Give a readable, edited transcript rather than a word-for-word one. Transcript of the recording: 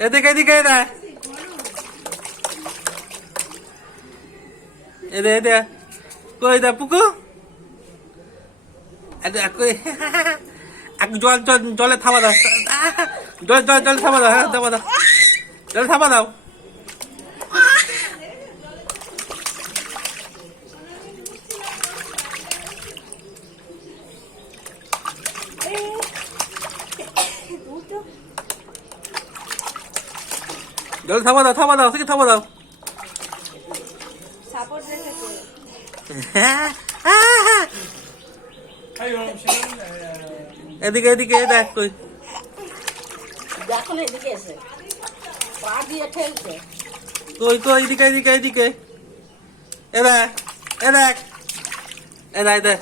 এদিকে এদিকে এদে কই দা পুকু জল জল জলে থামা দাও জল জল জল থামা দাও হ্যাঁ থামা দাও জল থামা দাও জল থামা দাও থেকে থামা দাও এদিকে এদিকে দেখ তুই কই কই এদিকে এদিকে এদিকে দেখ দেখ দেখ